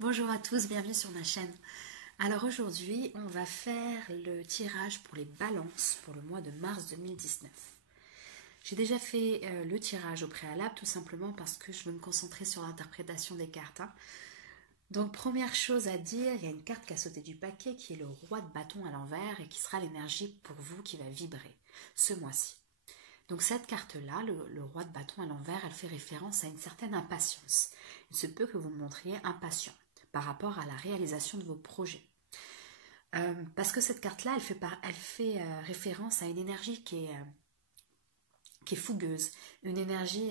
Bonjour à tous, bienvenue sur ma chaîne. Alors aujourd'hui, on va faire le tirage pour les balances pour le mois de mars 2019. J'ai déjà fait le tirage au préalable tout simplement parce que je veux me concentrer sur l'interprétation des cartes. Donc première chose à dire, il y a une carte qui a sauté du paquet qui est le roi de bâton à l'envers et qui sera l'énergie pour vous qui va vibrer ce mois-ci. Donc cette carte-là, le roi de bâton à l'envers, elle fait référence à une certaine impatience. Il se peut que vous me montriez impatient par rapport à la réalisation de vos projets. Parce que cette carte-là, elle fait référence à une énergie qui est fougueuse, une énergie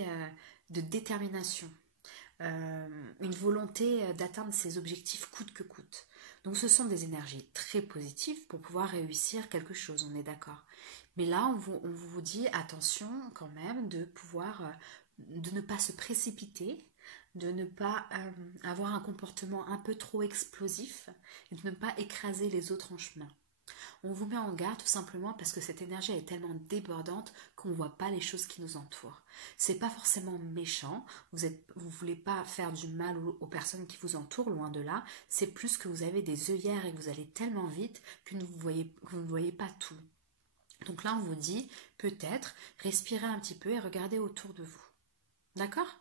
de détermination, une volonté d'atteindre ses objectifs coûte que coûte. Donc ce sont des énergies très positives pour pouvoir réussir quelque chose, on est d'accord. Mais là, on vous dit attention quand même de ne pas se précipiter, de ne pas avoir un comportement un peu trop explosif et de ne pas écraser les autres en chemin. On vous met en garde tout simplement parce que cette énergie est tellement débordante qu'on ne voit pas les choses qui nous entourent. C'est pas forcément méchant, vous voulez pas faire du mal aux personnes qui vous entourent, loin de là, c'est plus que vous avez des œillères et que vous allez tellement vite que vous ne voyez pas tout. Donc là, on vous dit peut-être respirez un petit peu et regardez autour de vous. D'accord?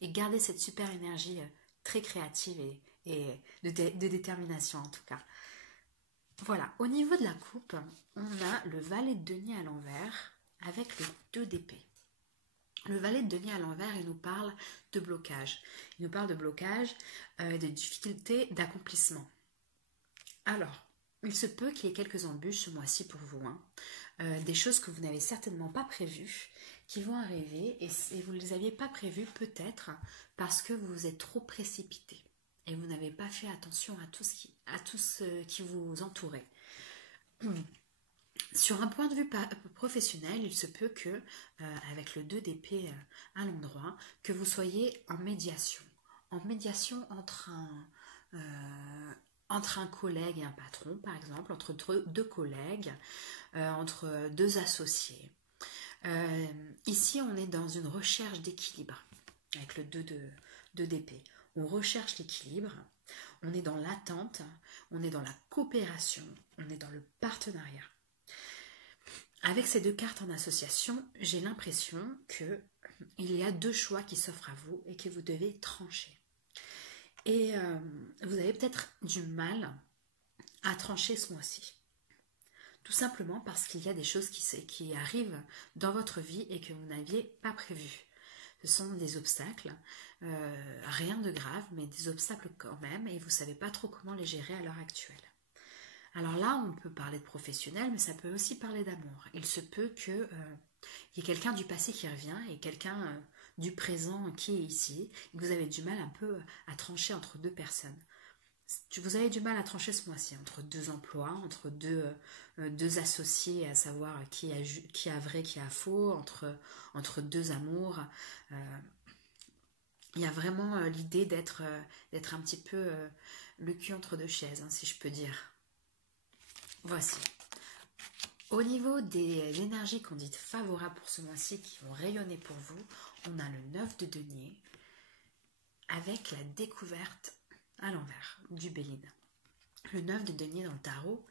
Et gardez cette super énergie très créative et de détermination en tout cas. Voilà, au niveau de la coupe, on a le valet de denier à l'envers avec le 2 d'épée. Le valet de denier à l'envers, il nous parle de blocage. Il nous parle de blocage, de difficulté d'accomplissement. Alors, il se peut qu'il y ait quelques embûches ce mois-ci pour vous, des choses que vous n'avez certainement pas prévues, qui vont arriver et vous ne les aviez pas prévues peut-être parce que vous vous êtes trop précipité et vous n'avez pas fait attention à tout ce qui vous entourait. Sur un point de vue professionnel, il se peut que, avec le 2 d'épée à l'endroit, que vous soyez en médiation entre un collègue et un patron, par exemple, entre deux collègues, entre deux associés. Ici, on est dans une recherche d'équilibre avec le 2 d'épée. On recherche l'équilibre, on est dans l'attente, on est dans la coopération, on est dans le partenariat. Avec ces deux cartes en association, j'ai l'impression qu'il y a deux choix qui s'offrent à vous et que vous devez trancher. Et vous avez peut-être du mal à trancher ce mois-ci. Tout simplement parce qu'il y a des choses qui arrivent dans votre vie et que vous n'aviez pas prévues. Ce sont des obstacles, rien de grave, mais des obstacles quand même, et vous ne savez pas trop comment les gérer à l'heure actuelle. Alors là, on peut parler de professionnel, mais ça peut aussi parler d'amour. Il se peut qu'il y ait quelqu'un du passé qui revient et quelqu'un du présent qui est ici, et que vous avez du mal un peu à trancher entre deux personnes. Vous avez du mal à trancher ce mois-ci entre deux emplois, entre deux associés, à savoir qui a vrai, qui a faux, entre deux amours. Il y a vraiment l'idée d'être un petit peu le cul entre deux chaises, si je peux dire. Voici. Au niveau des énergies qu'on dit favorables pour ce mois-ci, qui vont rayonner pour vous, on a le 9 de denier avec la découverte à l'envers du Béline. Le 9 de denier dans le tarot,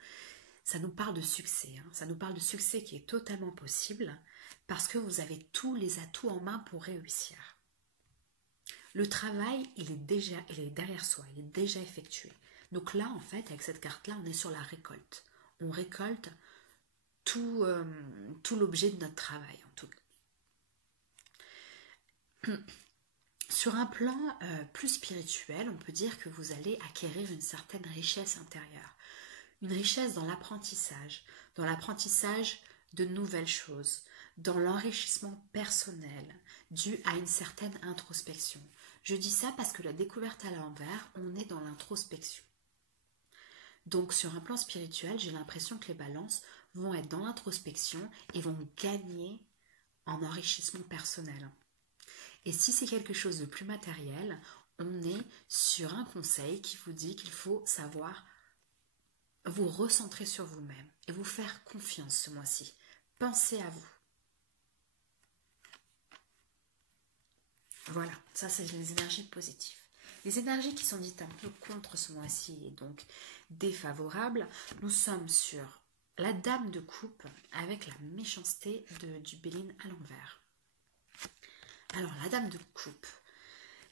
ça nous parle de succès. Ça nous parle de succès qui est totalement possible parce que vous avez tous les atouts en main pour réussir. Le travail, il est derrière soi, il est déjà effectué. Donc là, en fait, avec cette carte-là, on est sur la récolte. On récolte tout l'objet de notre travail, en tout cas. Sur un plan plus spirituel, on peut dire que vous allez acquérir une certaine richesse intérieure. Une richesse dans l'apprentissage de nouvelles choses, dans l'enrichissement personnel, dû à une certaine introspection. Je dis ça parce que la découverte à l'envers, on est dans l'introspection. Donc sur un plan spirituel, j'ai l'impression que les balances vont être dans l'introspection et vont gagner en enrichissement personnel. Et si c'est quelque chose de plus matériel, on est sur un conseil qui vous dit qu'il faut savoir vous recentrer sur vous-même et vous faire confiance ce mois-ci. Pensez à vous. Voilà, ça c'est les énergies positives. Les énergies qui sont dites un peu contre ce mois-ci et donc défavorables, nous sommes sur la dame de coupe avec la méchanceté du Béline à l'envers. Alors la dame de coupe.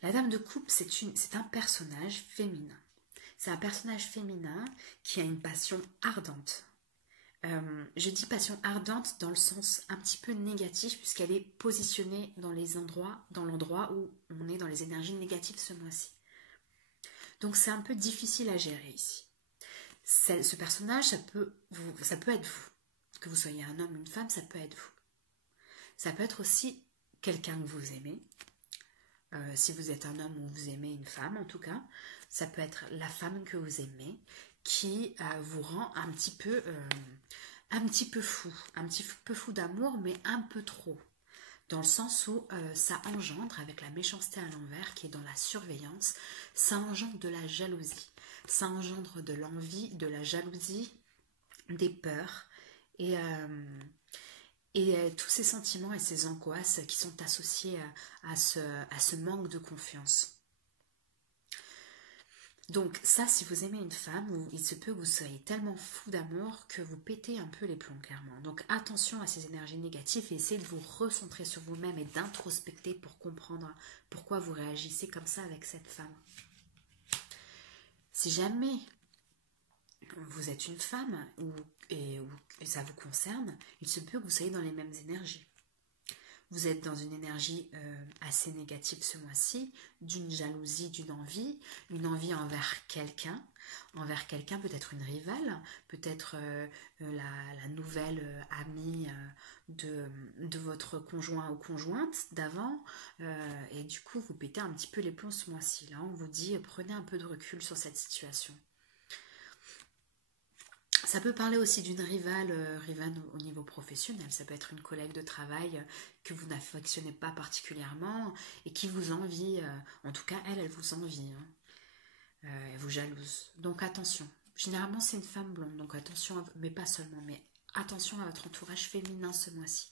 La dame de coupe, c'est un personnage féminin. C'est un personnage féminin qui a une passion ardente. Je dis passion ardente dans le sens un petit peu négatif puisqu'elle est positionnée dans l'endroit où on est dans les énergies négatives ce mois-ci. Donc c'est un peu difficile à gérer ici. Ce personnage, ça peut être vous. Que vous soyez un homme ou une femme, ça peut être vous. Ça peut être aussi quelqu'un que vous aimez. Si vous êtes un homme ou vous aimez une femme en tout cas, ça peut être la femme que vous aimez qui vous rend un petit peu fou d'amour, mais un peu trop. Dans le sens où ça engendre, avec la méchanceté à l'envers qui est dans la surveillance, ça engendre de la jalousie. Ça engendre de l'envie, de la jalousie, des peurs et tous ces sentiments et ces angoisses qui sont associés à ce manque de confiance. Donc ça, si vous aimez une femme, il se peut que vous soyez tellement fou d'amour que vous pétez un peu les plombs, clairement. Donc attention à ces énergies négatives et essayez de vous recentrer sur vous-même et d'introspecter pour comprendre pourquoi vous réagissez comme ça avec cette femme. Si jamais vous êtes une femme et ça vous concerne, il se peut que vous soyez dans les mêmes énergies. Vous êtes dans une énergie assez négative ce mois-ci, d'une jalousie, une envie envers quelqu'un peut-être une rivale, peut-être la nouvelle amie de votre conjoint ou conjointe d'avant, et du coup vous pétez un petit peu les plombs ce mois-ci. Là, on vous dit prenez un peu de recul sur cette situation. Ça peut parler aussi d'une rivale au niveau professionnel. Ça peut être une collègue de travail que vous n'affectionnez pas particulièrement et qui vous envie. En tout cas, elle vous envie. Elle vous jalouse. Donc attention. Généralement, c'est une femme blonde. Donc attention, mais pas seulement. Mais attention à votre entourage féminin ce mois-ci.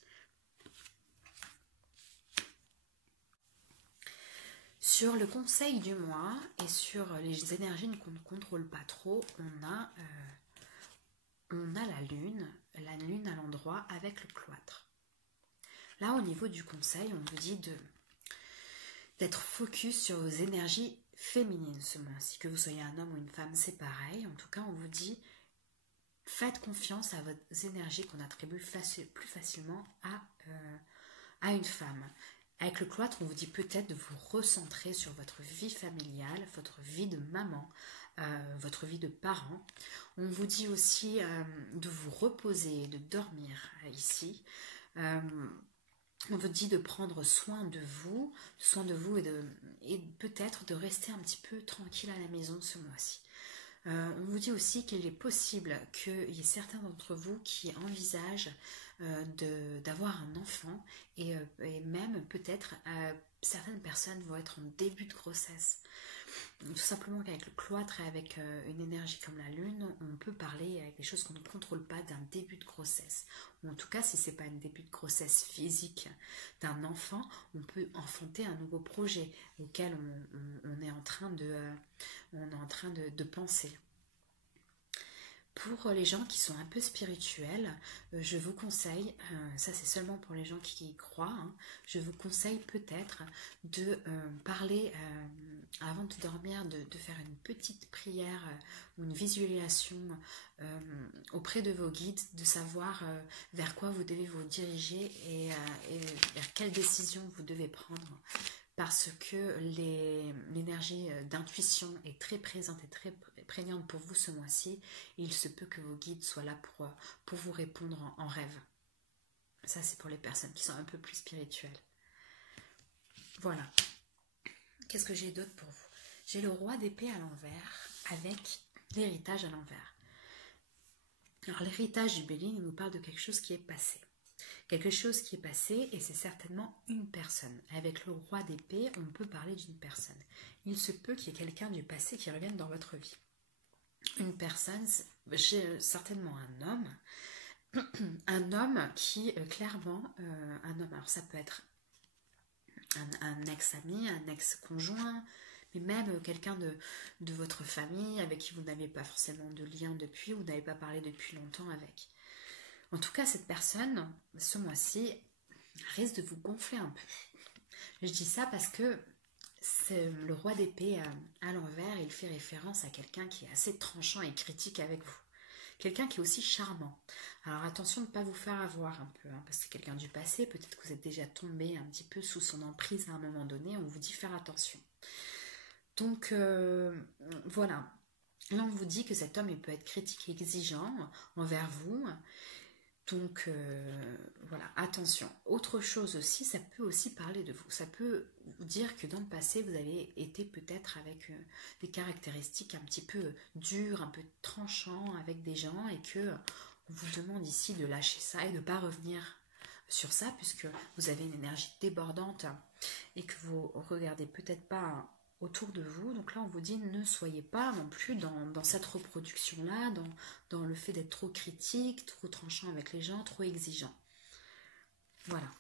Sur le conseil du mois et sur les énergies qu'on ne contrôle pas trop, on a la lune à l'endroit avec le cloître. Là, au niveau du conseil, on vous dit d'être focus sur vos énergies féminines ce mois-ci. Que vous soyez un homme ou une femme, c'est pareil. En tout cas, on vous dit faites confiance à vos énergies qu'on attribue plus facilement à une femme. Avec le cloître, on vous dit peut-être de vous recentrer sur votre vie familiale, votre vie de maman, votre vie de parent. On vous dit aussi de vous reposer, de dormir ici. On vous dit de prendre soin de vous et peut-être de rester un petit peu tranquille à la maison ce mois-ci. On vous dit aussi qu'il est possible qu'il y ait certains d'entre vous qui envisagent d'avoir un enfant et même peut-être certaines personnes vont être en début de grossesse. Tout simplement qu'avec le cloître et avec une énergie comme la lune, on peut parler avec des choses qu'on ne contrôle pas d'un début de grossesse. Ou en tout cas, si ce n'est pas un début de grossesse physique d'un enfant, on peut enfanter un nouveau projet auquel on est en train de penser. Pour les gens qui sont un peu spirituels, je vous conseille, ça c'est seulement pour les gens qui y croient, je vous conseille peut-être de parler avant de dormir, de faire une petite prière ou une visualisation auprès de vos guides, de savoir vers quoi vous devez vous diriger et vers quelle décision vous devez prendre. Parce que l'énergie d'intuition est très présente et très prégnante pour vous ce mois-ci. Il se peut que vos guides soient là pour vous répondre en rêve. Ça, c'est pour les personnes qui sont un peu plus spirituelles. Voilà. Qu'est-ce que j'ai d'autre pour vous? J'ai le roi d'épée à l'envers avec l'héritage à l'envers. Alors, l'héritage du Béline, il nous parle de quelque chose qui est passé. Quelque chose qui est passé et c'est certainement une personne. Avec le roi d'épée, on peut parler d'une personne. Il se peut qu'il y ait quelqu'un du passé qui revienne dans votre vie. Une personne, certainement un homme qui clairement, un homme, alors ça peut être un ex-ami, un ex-conjoint, mais même quelqu'un de votre famille avec qui vous n'avez pas forcément de lien depuis, ou vous n'avez pas parlé depuis longtemps avec. En tout cas, cette personne, ce mois-ci, risque de vous gonfler un peu. Je dis ça parce que c'est le roi d'épée à l'envers, il fait référence à quelqu'un qui est assez tranchant et critique avec vous. Quelqu'un qui est aussi charmant. Alors attention de ne pas vous faire avoir un peu, parce que c'est quelqu'un du passé, peut-être que vous êtes déjà tombé un petit peu sous son emprise à un moment donné, on vous dit faire attention. Donc voilà, là on vous dit que cet homme il peut être critique et exigeant envers vous. Donc voilà, attention. Autre chose aussi, ça peut aussi parler de vous. Ça peut vous dire que dans le passé, vous avez été peut-être avec des caractéristiques un petit peu dures, un peu tranchants avec des gens et que on vous demande ici de lâcher ça et de ne pas revenir sur ça puisque vous avez une énergie débordante et que vous regardez peut-être pas autour de vous. Donc là, on vous dit ne soyez pas non plus dans cette reproduction-là, dans le fait d'être trop critique, trop tranchant avec les gens, trop exigeant. Voilà.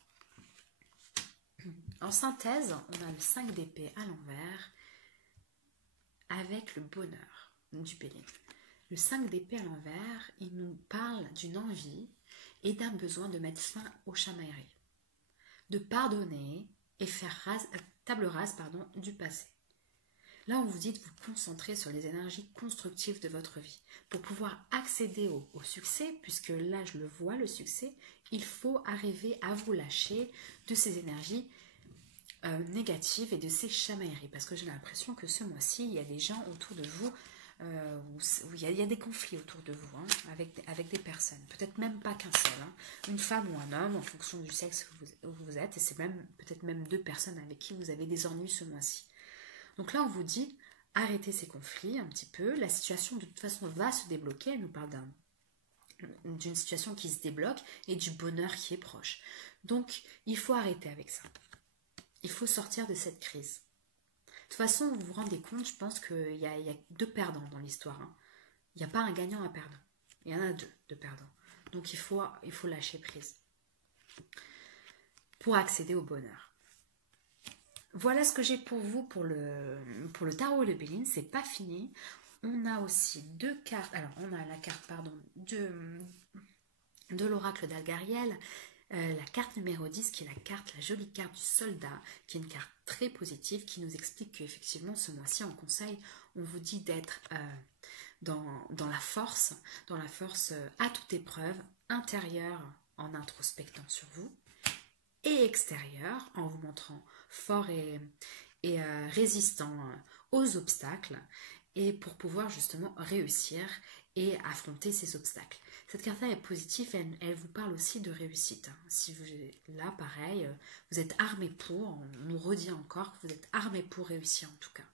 En synthèse, on a le 5 d'épée à l'envers avec le bonheur du Bélier. Le 5 d'épée à l'envers, il nous parle d'une envie et d'un besoin de mettre fin aux chamailleries, de pardonner et faire table rase du passé. Là, on vous dit de vous concentrer sur les énergies constructives de votre vie. Pour pouvoir accéder au succès, puisque là, je le vois, le succès, il faut arriver à vous lâcher de ces énergies négatives et de ces chamailleries. Parce que j'ai l'impression que ce mois-ci, il y a des gens autour de vous, où il y a des conflits autour de vous, avec des personnes. Peut-être même pas qu'un seul, une femme ou un homme, en fonction du sexe où vous êtes. Et c'est même peut-être même 2 personnes avec qui vous avez des ennuis ce mois-ci. Donc là, on vous dit, arrêtez ces conflits un petit peu. La situation, de toute façon, va se débloquer. Elle nous parle d'une situation qui se débloque et du bonheur qui est proche. Donc, il faut arrêter avec ça. Il faut sortir de cette crise. De toute façon, vous vous rendez compte, je pense qu'il y a 2 perdants dans l'histoire. Il n'y a pas un gagnant, un perdant. Il y en a 2 de perdants. Donc, il faut lâcher prise pour accéder au bonheur. Voilà ce que j'ai pour vous pour le tarot et le Béline. C'est pas fini. On a aussi 2 cartes. Alors, on a la carte, de l'oracle d'Algariel. La carte numéro 10, qui est la jolie carte du soldat, qui est une carte très positive, qui nous explique qu'effectivement, ce mois-ci, en conseil, on vous dit d'être dans la force à toute épreuve, intérieure en introspectant sur vous, et extérieur en vous montrant fort et résistant aux obstacles et pour pouvoir justement réussir et affronter ces obstacles. Cette carte-là est positive, elle vous parle aussi de réussite. Si vous, là, pareil, vous êtes armé pour, on nous redit encore que vous êtes armé pour réussir en tout cas.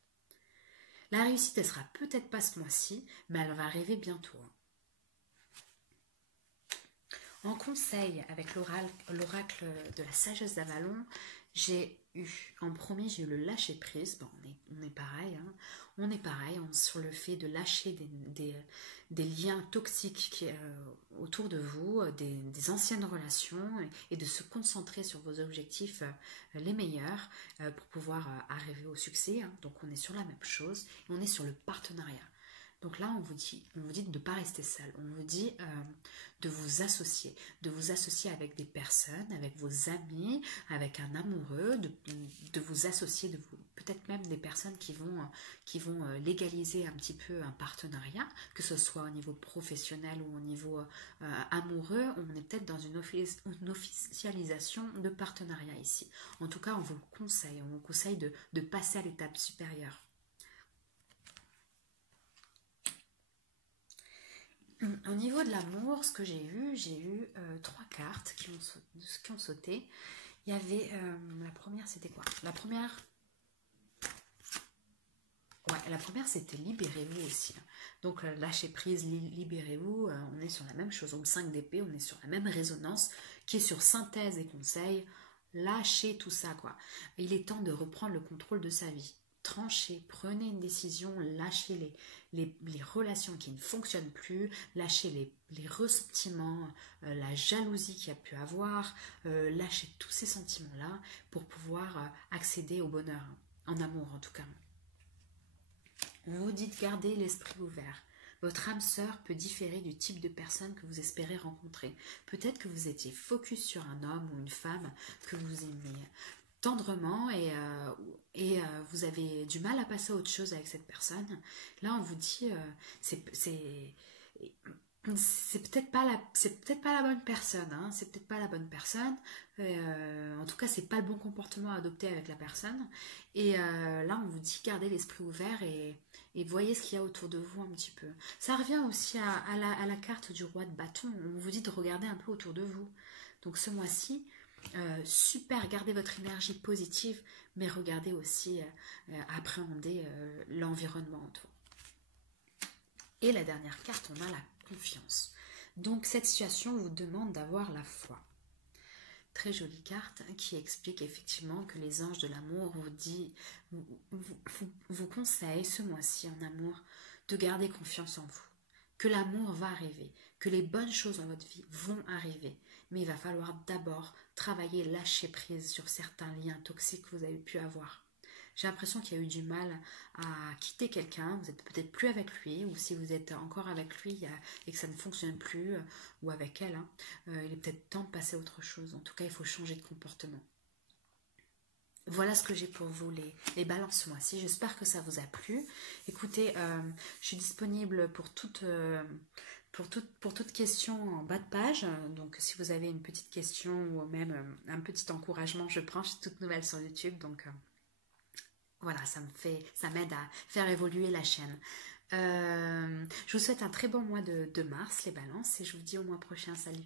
La réussite, elle sera peut-être pas ce mois-ci, mais elle va arriver bientôt. En conseil avec l'oracle de la sagesse d'Avalon, j'ai eu le lâcher prise. Bon, on est pareil, sur le fait de lâcher des liens toxiques autour de vous, des anciennes relations et de se concentrer sur vos objectifs les meilleurs pour pouvoir arriver au succès. Donc on est sur la même chose et on est sur le partenariat. Donc là, on vous dit de ne pas rester seul. On vous dit de vous associer avec des personnes, avec vos amis, avec un amoureux, de vous associer, peut-être même des personnes qui vont légaliser un petit peu un partenariat, que ce soit au niveau professionnel ou au niveau amoureux. On est peut-être dans une officialisation de partenariat ici. En tout cas, on vous conseille de passer à l'étape supérieure. Au niveau de l'amour, ce que j'ai eu 3 cartes qui ont sauté. Il y avait, la première c'était quoi? La première c'était libérez-vous aussi. Donc lâchez prise, libérez-vous, on est sur la même chose. Donc 5 d'épée, on est sur la même résonance qui est sur synthèse et conseil. Lâchez tout ça quoi. Il est temps de reprendre le contrôle de sa vie. Tranchez, prenez une décision, lâchez les relations qui ne fonctionnent plus, lâchez les ressentiments, la jalousie qu'il y a pu avoir, lâchez tous ces sentiments-là pour pouvoir accéder au bonheur, en amour en tout cas. On vous dit de garder l'esprit ouvert. Votre âme sœur peut différer du type de personne que vous espérez rencontrer. Peut-être que vous étiez focus sur un homme ou une femme que vous aimez tendrement et vous avez du mal à passer à autre chose avec cette personne. Là, on vous dit, c'est peut-être pas la bonne personne, hein, c'est peut-être pas la bonne personne. En tout cas, c'est pas le bon comportement à adopter avec la personne. Et là, on vous dit gardez l'esprit ouvert et voyez ce qu'il y a autour de vous un petit peu. Ça revient aussi à la carte du roi de bâton. On vous dit de regarder un peu autour de vous. Donc ce mois-ci, super, gardez votre énergie positive, mais regardez aussi, appréhender l'environnement autour. Et la dernière carte, on a la confiance. Donc cette situation vous demande d'avoir la foi. Très jolie carte qui explique effectivement que les anges de l'amour vous conseillent ce mois-ci en amour de garder confiance en vous. Que l'amour va arriver, que les bonnes choses dans votre vie vont arriver. Mais il va falloir d'abord travailler, lâcher prise sur certains liens toxiques que vous avez pu avoir. J'ai l'impression qu'il y a eu du mal à quitter quelqu'un, vous n'êtes peut-être plus avec lui, ou si vous êtes encore avec lui et que ça ne fonctionne plus, ou avec elle, hein, il est peut-être temps de passer à autre chose. En tout cas, il faut changer de comportement. Voilà ce que j'ai pour vous, les balances ce mois-ci. J'espère que ça vous a plu. Écoutez, je suis disponible pour toute question en bas de page. Donc, si vous avez une petite question ou même un petit encouragement, je prends. Je suis toute nouvelle sur YouTube, donc voilà, ça m'aide à faire évoluer la chaîne. Je vous souhaite un très bon mois de mars, les balances, et je vous dis au mois prochain. Salut!